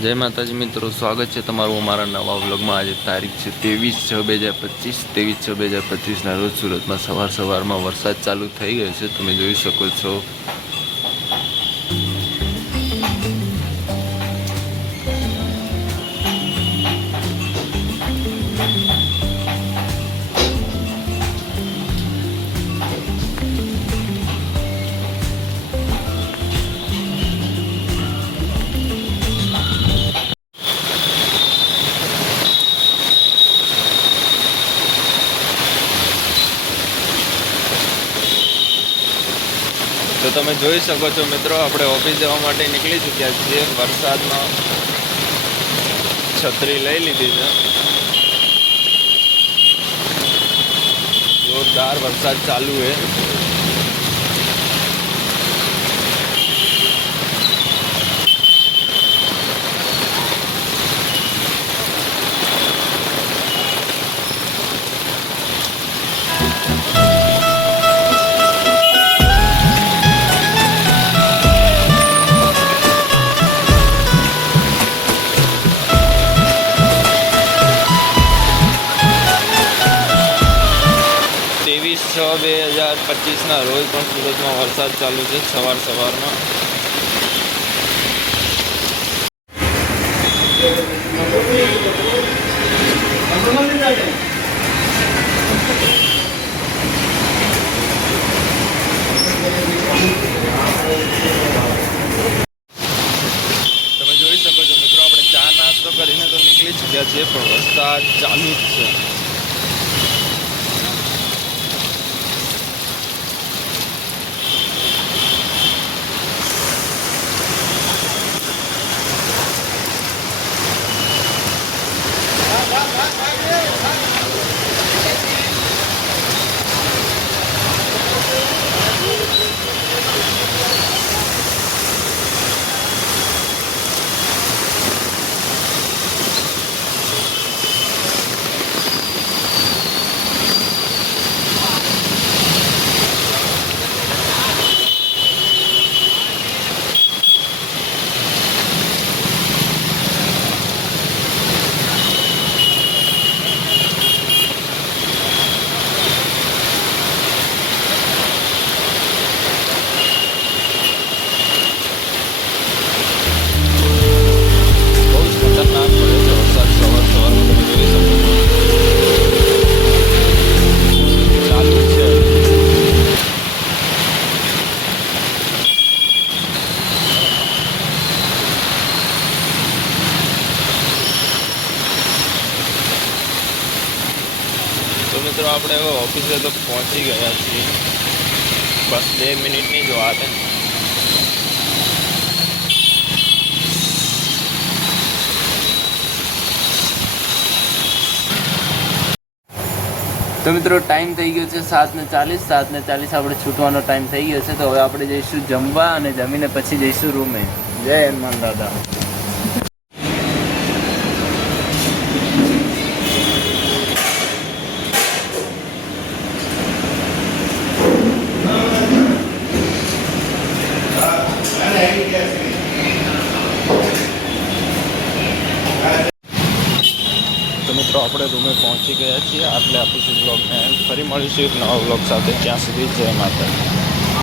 જય માતાજી મિત્રો, સ્વાગત છે તમારું અમારા નવા વ્લોગમાં। આજે તારીખ છે 23/6/2025, 23/6/2025ના રોજ સુરતમાં સવારમાં વરસાદ ચાલુ થઈ ગયો છે, તમે જોઈ શકો છો। તો તમે જોઈ શકો છો મિત્રો, આપણે ઓફિસ જવા માટે નીકળી ચૂક્યા છીએ। વરસાદમાં છત્રી લઈ લીધી છે। જોરદાર વરસાદ ચાલુ है। છ 2025ના રોજ પણ સુરતમાં વરસાદ ચાલુ છે સવારમાં। તમે જોઈ શકો છો મિત્રો, આપણે ચા નાસ્તો કરીને તો નીકળી ચૂક્યા છીએ, પણ વરસાદ ચાલુ જ છે। તો મિત્રો, આપણે હવે ઓફિસે તો પહોંચી ગયા છીએ, બસ 2 મિનિટની જ વાત છે। તો મિત્રો, ટાઈમ થઈ ગયો છે 7:40। 7:40 આપણે છૂટવાનો ટાઈમ થઈ ગયો છે। તો હવે આપણે જઈશું જમવા, અને જમીને પછી જઈશું રૂમે। જય હનુમાન દાદા। તો મિત્રો, આપણે રૂમે પહોંચી ગયા છીએ। આટલે આપીશું વ્લોગને, ફરી મળીશું એક નવા વ્લોગ સાથે। ત્યાં સુધી જય માતા।